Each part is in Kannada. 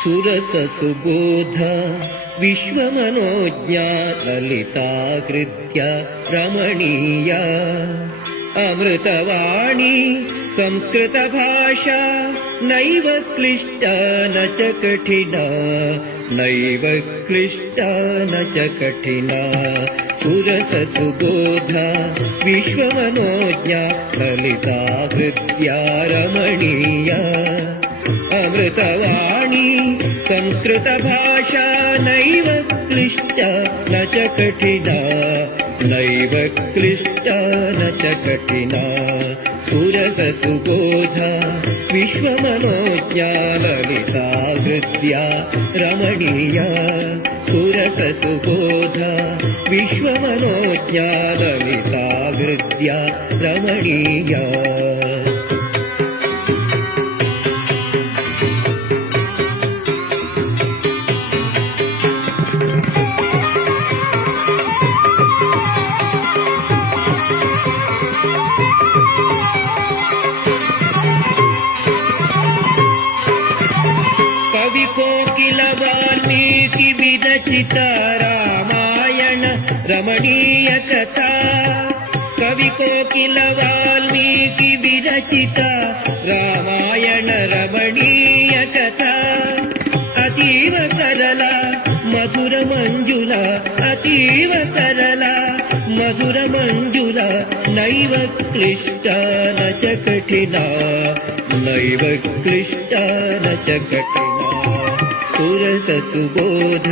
ಸುರಸ ಸುಬೋಧ ವಿಶ್ವಮನೋಜ್ಞಾ ಲಲಿತಾ ಹೃದ್ಯ ರಮಣೀಯ ಅಮೃತವಾಣಿ ಸಂಸ್ಕೃತ ಭಾಷಾ ನೈವ ಕ್ಲಿಷ್ಟ ನ ಚ ಕಠಿಣ ನೈವ ಕ್ಲಿಷ್ಟ ನ ಚ ಕಠಿಣ ಸುರಸ ಸುಬೋಧ ವಿಶ್ವಮನೋಜ್ಞಾ ಲಲಿತಾ ಹೃದ್ಯ ರಮಣೀಯ ಅಮೃತವಾಣಿ ಸಂಸ್ಕೃತ ಭಾಷಾ ನೈವ ಕ್ಲಿಷ್ಟ ನ ಚ ಕಠಿಣ ನೈವ ಕ್ಲಿಷ್ಟ ನ ಚ ಕಠಿಣ ಸುರಸ ಸುಬೋಧ ವಿಶ್ವಮನೋಜ್ಞಾ ಲಲಿತಾ ಹೃದ್ಯ ರಮಣೀಯ ಸುರಸ ಸುಬೋಧ ವಿಶ್ವಮನೋಜ್ಞಾ ಲಲಿತಾ ಹೃದ್ಯ ರಮಣೀಯ ಕೋಕಿಲ ವಾಲ್ಮೀಕಿ ವಿರಚಿತ ರಾಮಾಯಣ ರಮಣೀಯ ಕಥಾ ಕವಿ ಕೋಕಿಲ ವಾಲ್ಮೀಕಿ ವಿರಚಿತ ರಾಮಾಯಣ ರಮಣೀಯ ಕಥಾ ಅತೀವ ಸರಳ ಮಧುರ ಮಂಜುಳ ಅತೀವ ಸರಳ ಮಧುರ ಮಂಜುಳ ನೈವ ಕ್ಲಿಷ್ಟ ನ ಚ ಕಠಿಣ ನೈವ ಕ್ಲಿಷ್ಟ ನ ಚ ಕಠಿಣ ಸುರಸ ಸುಬೋಧ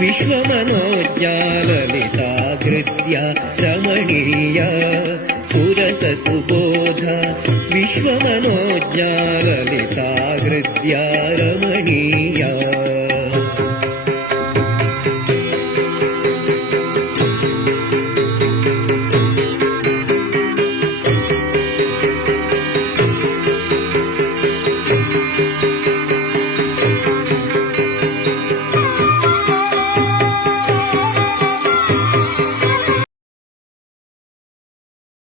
ವಿಶ್ವಮನೋಜ್ಞಾ ಲಲಿತಾ ಹೃದ್ಯ ರಮಣೀಯ ಸುರಸ ಸುಬೋಧ ವಿಶ್ವಮನೋಜ್ಞಾ ಲಲಿತಾ ಹೃದ್ಯ ರಮಣೀಯ